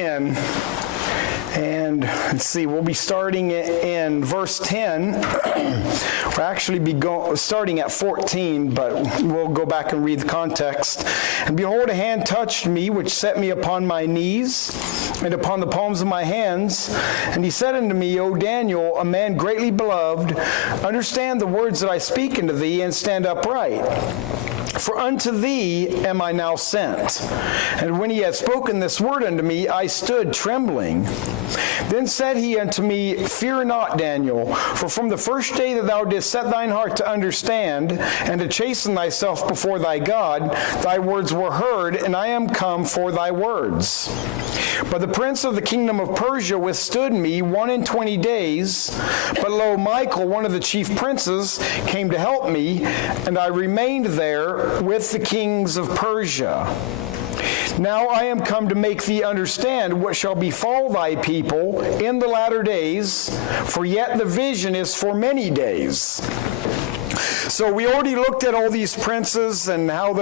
And let's see, we'll be starting in verse 10. We'll actually be starting at 14, but we'll go back and read the context. And behold, a hand touched me, which set me upon my knees and upon the palms of my hands. And he said unto me, O Daniel, a man greatly beloved, understand the words that I speak unto thee, and stand upright. For unto thee am I now sent. And when he had spoken this word unto me, I stood trembling. Then said he unto me, Fear not, Daniel, for from the first day that thou didst set thine heart to understand, and to chasten thyself before thy God, thy words were heard, and I am come for thy words. But the prince of the kingdom of Persia withstood me 21 days. But lo, Michael, one of the chief princes, came to help me, and I remained there with the kings of Persia. Now I am come to make thee understand what shall befall thy people in the latter days, for yet the vision is for many days. So we already looked at all these princes and how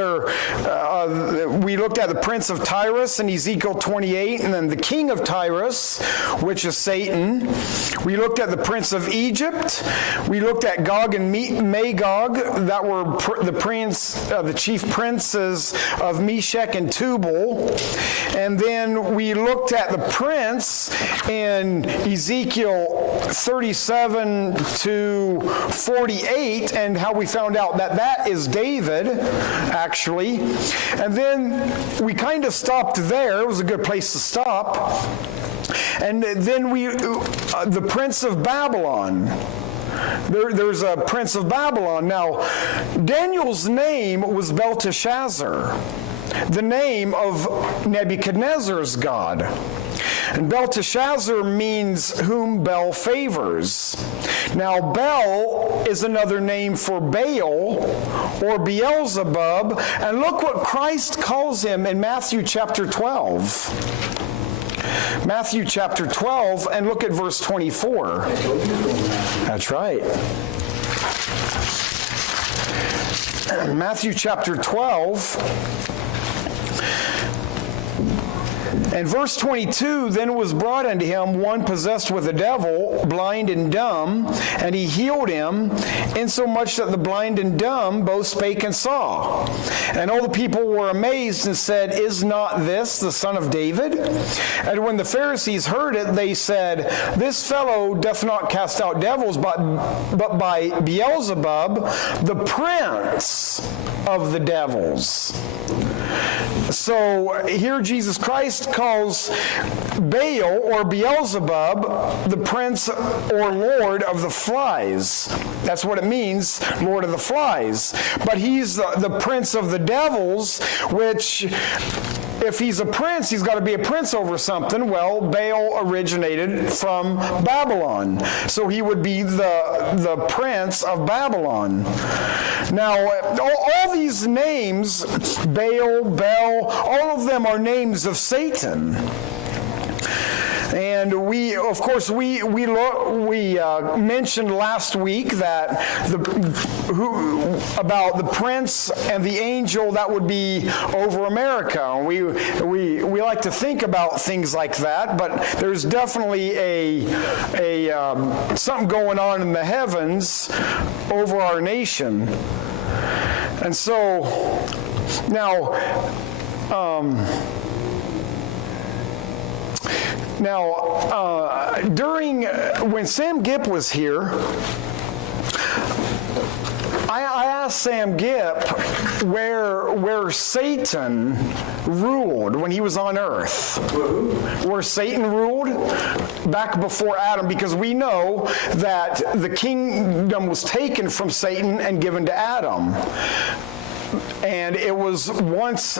we looked at the prince of Tyrus in Ezekiel 28, and then the king of Tyrus, which is Satan. We looked at the prince of Egypt. We looked at Gog and Magog, that were the chief princes of Meshech and Tubal. And then we looked at the prince in Ezekiel 37 to 48, and how we found out that that is David, actually. And then we kind of stopped there. It was a good place to stop. And then the prince of Babylon. There's a prince of Babylon. Now, Daniel's name was Belteshazzar, the name of Nebuchadnezzar's god. And Belteshazzar means whom Bel favors. Now, Bel is another name for Baal or Beelzebub. And look what Christ calls him in Matthew chapter 12. Matthew chapter 12, and look at verse 24. That's right. Matthew chapter 12. And verse 22, then was brought unto him one possessed with a devil, blind and dumb, and he healed him, insomuch that the blind and dumb both spake and saw. And all the people were amazed and said, Is not this the son of David? And when the Pharisees heard it, they said, This fellow doth not cast out devils, but by Beelzebub, the prince of the devils. So here Jesus Christ calls Baal or Beelzebub the prince or lord of the flies. That's what it means, lord of the flies. But he's the prince of the devils, which, if he's a prince, he's got to be a prince over something. Well, Baal originated from Babylon, so he would be the prince of Babylon. Now, all these names, Baal, Bel, all of them are names of Satan. And we mentioned last week that about the prince and the angel that would be over America. We like to think about things like that, but there's definitely something going on in the heavens over our nation. And so now. When Sam Gipp was here, I asked Sam Gipp where Satan ruled when he was on earth. Where Satan ruled back before Adam, because we know that the kingdom was taken from Satan and given to Adam. And it was once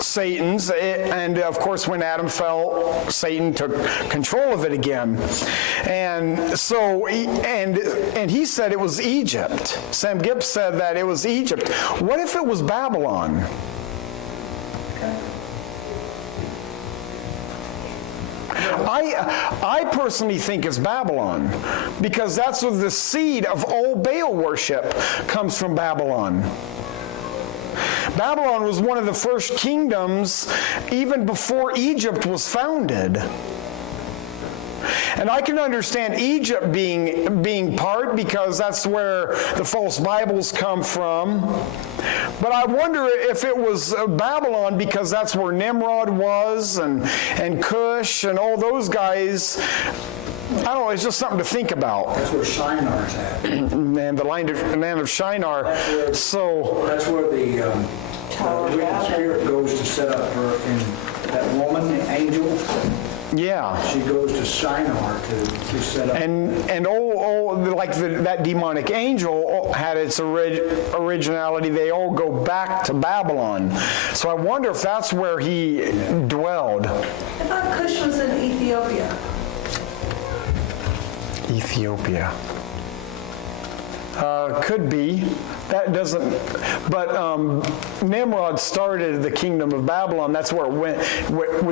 Satan's, and of course when Adam fell, Satan took control of it again. And so, and he said it was Egypt. Sam Gipp said that it was Egypt. What if it was Babylon? I personally think it's Babylon, because that's where the seed of all Baal worship comes from, Babylon. Babylon was one of the first kingdoms even before Egypt was founded. And I can understand Egypt being part, because that's where the false Bibles come from. But I wonder if it was Babylon, because that's where Nimrod was, and Cush and all those guys. I don't know, it's just something to think about. That's where Shinar's at. And the land of Shinar. That's where the wicked spirit goes to set up her, and that woman, the angel, Yeah. she goes to Shinar to set up. And like that demonic angel had its originality. They all go back to Babylon. So I wonder if that's where he dwelled. I thought Cush was in Ethiopia. Ethiopia. Could be. That doesn't. But Nimrod started the kingdom of Babylon. That's where it went.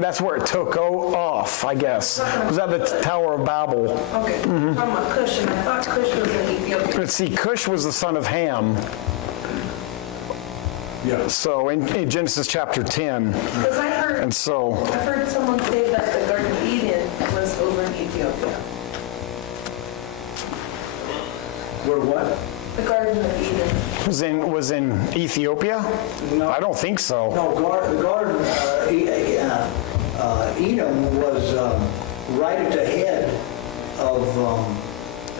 That's where it took off, I guess. Was that the Tower of Babel? Okay, talking about Cush, and I thought Cush was in Ethiopia. Let's see. Cush was the son of Ham. Yeah. So in Genesis chapter 10. Because I've heard someone say that the Garden of Eden was over in Ethiopia. Where what? The Garden of Eden. Was in Ethiopia? No. I don't think so. No, the garden, Edom was right at the head of,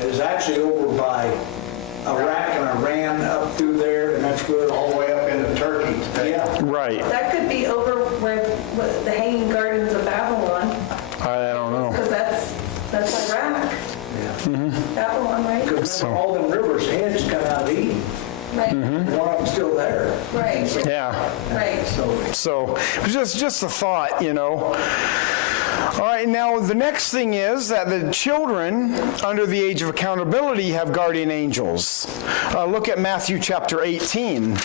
it was actually over by Iraq and Iran, up through there, and that's where all the way up into Turkey today. Yeah. Right. That could be over where the Hanging Gardens of Babylon, I don't know. because that's Iraq. Yeah. Babylon, right? Because all the rivers' heads come out of Eden. Right. One of them's still there. Right. Yeah. Right. So just a thought, you know. All right, now the next thing is that the children under the age of accountability have guardian angels. Look at Matthew chapter 18.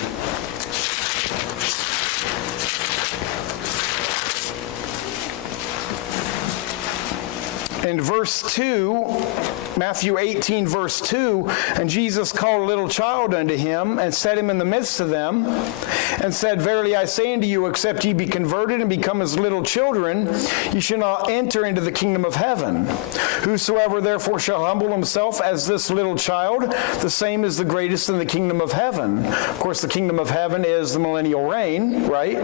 In verse 2, Matthew 18, verse 2, and Jesus called a little child unto him, and set him in the midst of them, and said, Verily I say unto you, except ye be converted and become as little children, ye shall not enter into the kingdom of heaven. Whosoever therefore shall humble himself as this little child, the same is the greatest in the kingdom of heaven. Of course, the kingdom of heaven is the millennial reign, right?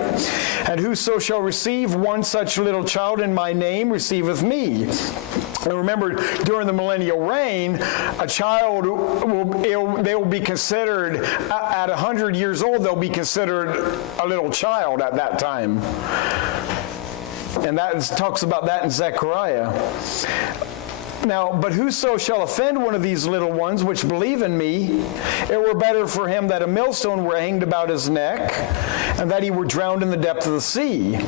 And whoso shall receive one such little child in my name receiveth me. And remember, during the millennial reign, a child they will be considered, at 100 years old, they'll be considered a little child at that time. And that talks about that in Zechariah. Now, but whoso shall offend one of these little ones which believe in me, it were better for him that a millstone were hanged about his neck, and that he were drowned in the depth of the sea.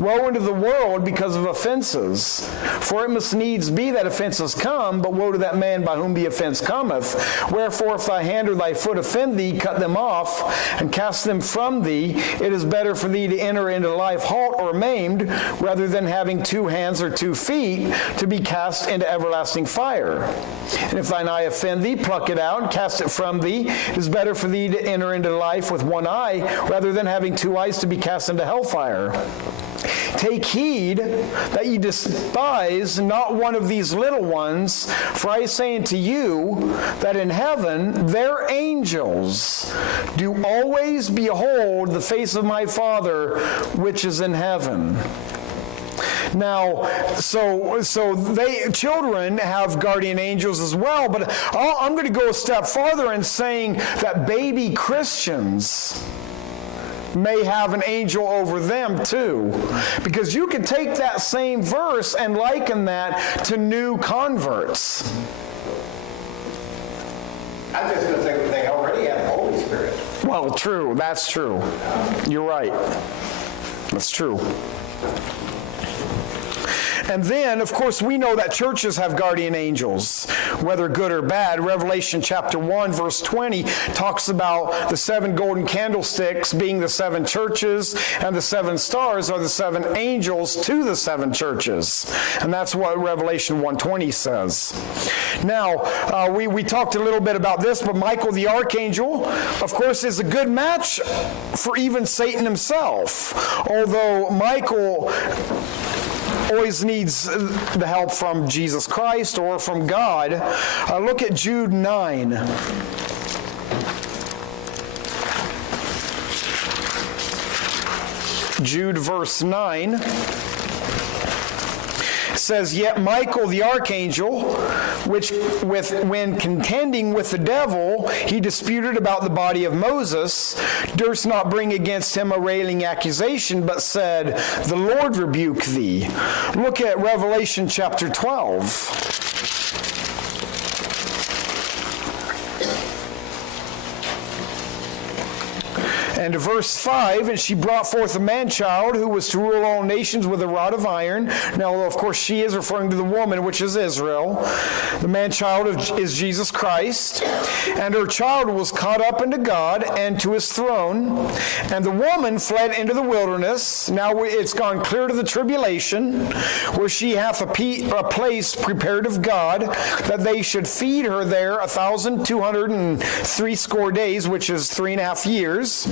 Woe unto the world because of offenses! For it must needs be that offenses come, but woe to that man by whom the offense cometh. Wherefore, if thy hand or thy foot offend thee, cut them off, and cast them from thee. It is better for thee to enter into life halt or maimed, rather than having 2 hands or 2 feet, to be cast into everlasting fire. And if thine eye offend thee, pluck it out, and cast it from thee. It is better for thee to enter into life with 1 eye, rather than having 2 eyes to be cast into hellfire. Take heed that ye despise not one of these little ones, for I say unto you that in heaven their angels do always behold the face of my Father which is in heaven. Now, so children have guardian angels as well, but I'm going to go a step farther in saying that baby Christians may have an angel over them too. Because you can take that same verse and liken that to new converts. I'm just going to say they already have the Holy Spirit. Well, true. That's true. You're right. That's true. And then, of course, we know that churches have guardian angels, whether good or bad. Revelation chapter 1, verse 20 talks about the 7 golden candlesticks being the 7 churches, and the 7 stars are the 7 angels to the 7 churches. And that's what Revelation 1:20 says. Now, we talked a little bit about this, but Michael the archangel, of course, is a good match for even Satan himself. Although Michael always needs the help from Jesus Christ or from God. Look at Jude 9. Jude verse 9 says, "Yet Michael the archangel, which when contending with the devil, he disputed about the body of Moses, durst not bring against him a railing accusation, but said, The Lord rebuke thee." Look at Revelation chapter 12. And verse 5, "And she brought forth a man-child who was to rule all nations with a rod of iron." Now, of course, she is referring to the woman, which is Israel. The man-child is Jesus Christ. "And her child was caught up into God and to his throne. And the woman fled into the wilderness." Now it's gone clear to the tribulation, "where she hath a place prepared of God, that they should feed her there 1,260 days," which is 3.5 years.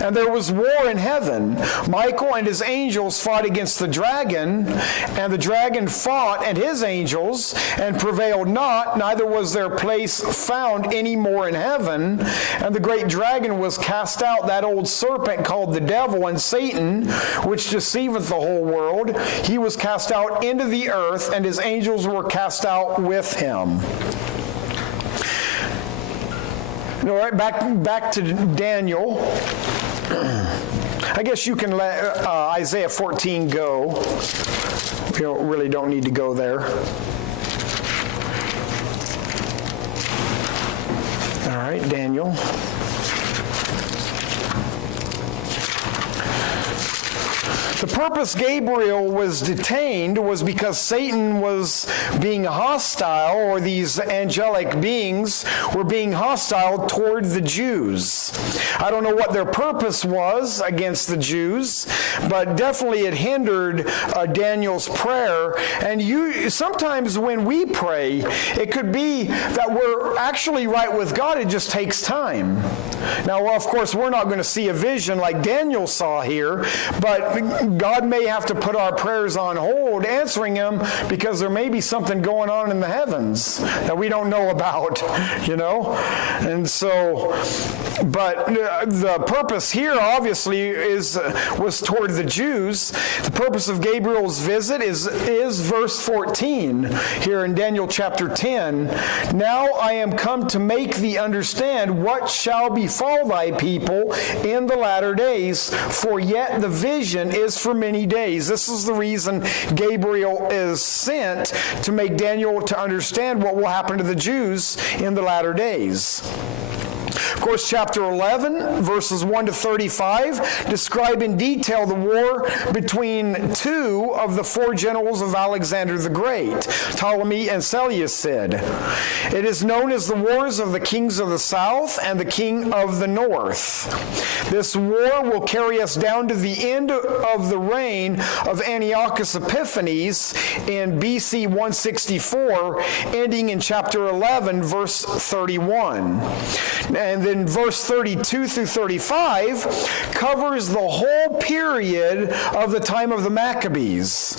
"And there was war in heaven. Michael and his angels fought against the dragon, and the dragon fought and his angels, and prevailed not, neither was their place found any more in heaven. And the great dragon was cast out, that old serpent called the devil and Satan, which deceiveth the whole world. He was cast out into the earth, and his angels were cast out with him." All right, back to Daniel. I guess you can let Isaiah 14 go. We really don't need to go there. All right, Daniel. The purpose Gabriel was detained was because Satan was being hostile, or these angelic beings were being hostile toward the Jews. I don't know what their purpose was against the Jews, but definitely it hindered Daniel's prayer. And sometimes when we pray, it could be that we're actually right with God. It just takes time. Now, of course, we're not going to see a vision like Daniel saw here, but God may have to put our prayers on hold, answering them, because there may be something going on in the heavens that we don't know about, And so, but the purpose here, obviously, was toward the Jews. The purpose of Gabriel's visit is verse 14 here in Daniel chapter 10. "Now I am come to make thee understand what shall befall thy people in the latter days, for yet the vision is for many days." This is the reason Gabriel is sent, to make Daniel to understand what will happen to the Jews in the latter days. Of course, chapter 11, verses 1 to 35, describe in detail the war between 2 of the 4 generals of Alexander the Great, Ptolemy and Seleucid. It is known as the wars of the kings of the south and the king of the north. This war will carry us down to the end of the reign of Antiochus Epiphanes in BC 164, ending in chapter 11, verse 31. And then verse 32 through 35 covers the whole period of the time of the Maccabees,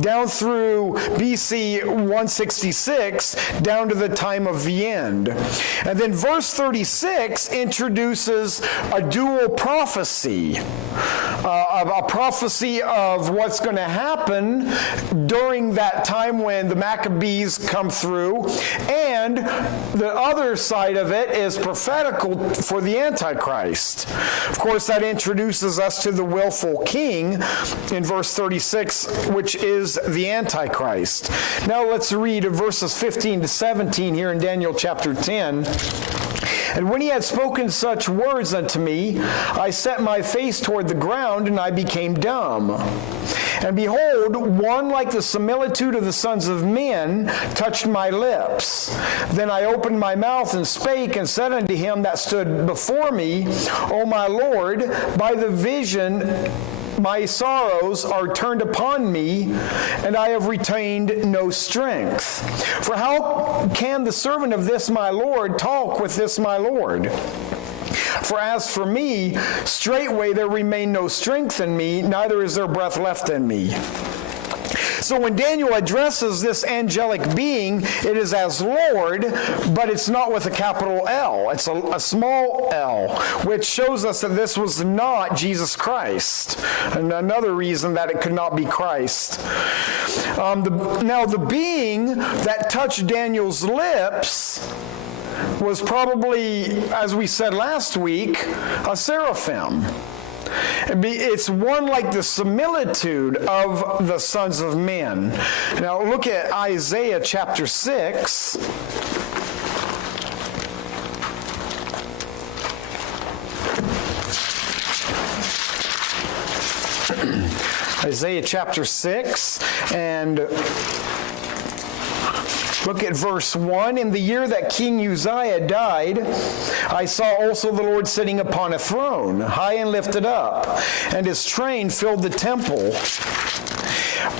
down through BC 166, down to the time of the end. And then verse 36 introduces a dual prophecy, a prophecy of what's going to happen during that time when the Maccabees come through, and the other side of it is prophetical for the Antichrist. Of course, that introduces us to the willful king in verse 36, which is the Antichrist. Now let's read verses 15 to 17 here in Daniel chapter 10. "And when he had spoken such words unto me, I set my face toward the ground, and I became dumb. And behold, one like the similitude of the sons of men touched my lips. Then I opened my mouth and spake and said unto him that stood before me, O my Lord, by the vision my sorrows are turned upon me, and I have retained no strength. For how can the servant of this my Lord talk with this my Lord? For as for me, straightway there remained no strength in me, neither is there breath left in me. So when Daniel addresses this angelic being, it is as Lord, but it's not with a capital L. It's a small l, which shows us that this was not Jesus Christ. And another reason that it could not be Christ. Now the being that touched Daniel's lips was probably, as we said last week, a seraphim. It's one like the similitude of the sons of men. Now look at Isaiah chapter 6. Isaiah chapter 6, and look at verse 1. In the year that King Uzziah died, I saw also the Lord sitting upon a throne, high and lifted up, and his train filled the temple.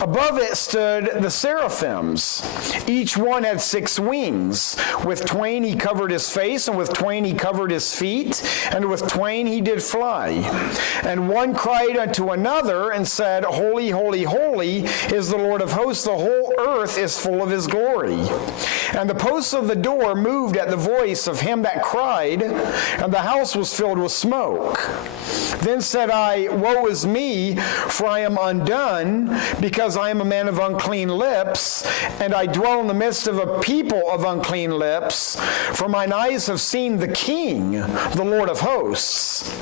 Above it stood the seraphims. Each one had 6 wings. With twain he covered his face, and with twain he covered his feet, and with twain he did fly. And one cried unto another and said, Holy, holy, holy is the Lord of hosts. The whole earth is full of his glory. And the posts of the door moved at the voice of him that cried, and the house was filled with smoke. Then said I, Woe is me, for I am undone, because I am a man of unclean lips, and I dwell in the midst of a people of unclean lips, for mine eyes have seen the King, the Lord of hosts.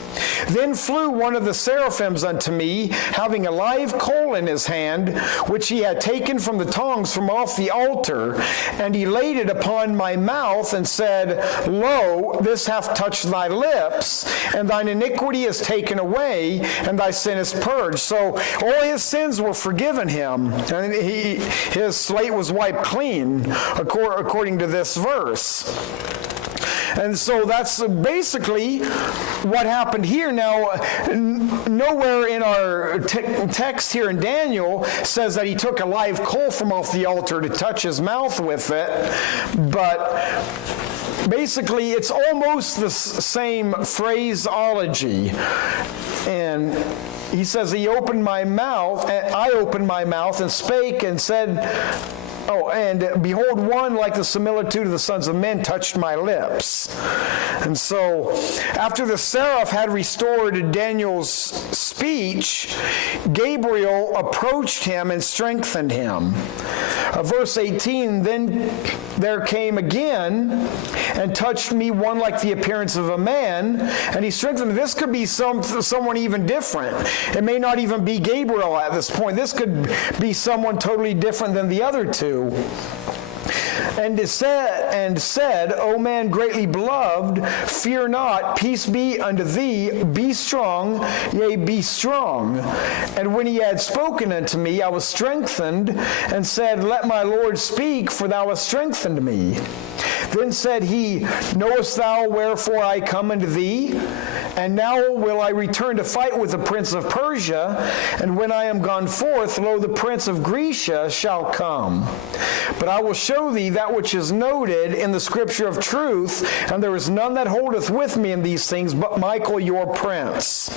Then flew one of the seraphims unto me, having a live coal in his hand, which he had taken from the tongs from off the altar, and he laid it upon my mouth, and said, Lo, this hath touched thy lips, and thine iniquity is taken away, and thy sin is purged. So all his sins were forgiven him, and his slate was wiped clean, according to this verse. And so that's basically what happened here. Now, nowhere in our text here in Daniel says that he took a live coal from off the altar to touch his mouth with it, but basically it's almost the same phraseology. And he says, he opened my mouth, and I opened my mouth and spake and said, and behold, one like the similitude of the sons of men touched my lips. And so, after the seraph had restored Daniel's speech, Gabriel approached him and strengthened him. Verse 18, then there came again and touched me one like the appearance of a man, and he strengthened. This could be someone even different. It may not even be Gabriel at this point. This could be someone totally different than the other two. And said, O man greatly beloved, fear not, peace be unto thee, be strong, yea, be strong. And when he had spoken unto me, I was strengthened, and said, Let my Lord speak, for thou hast strengthened me. Then said he, Knowest thou wherefore I come unto thee? And now will I return to fight with the prince of Persia, and when I am gone forth, lo, the prince of Grecia shall come. But I will show thee that which is noted in the scripture of truth, and there is none that holdeth with me in these things but Michael your prince.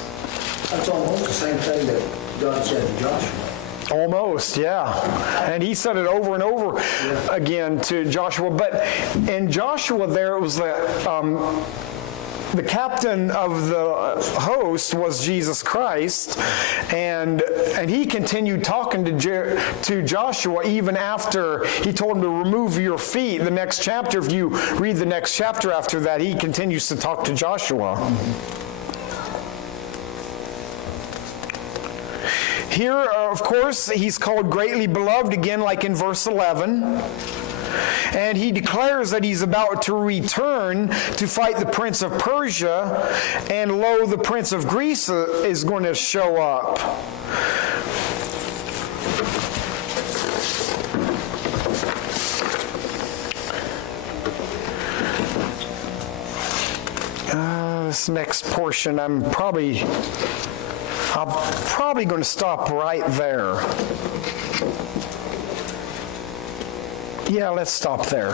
That's almost the same thing that God said to Joshua. Almost, yeah. And he said it over and over again to Joshua. But in Joshua there, it was the captain of the host was Jesus Christ, and he continued talking to Joshua even after he told him to remove your feet. The next chapter, if you read the next chapter after that, he continues to talk to Joshua. Here, of course, he's called greatly beloved again, like in verse 11. And he declares that he's about to return to fight the prince of Persia, and lo, the prince of Greece is going to show up. This next portion, I'm probably going to stop right there. Yeah, let's stop there.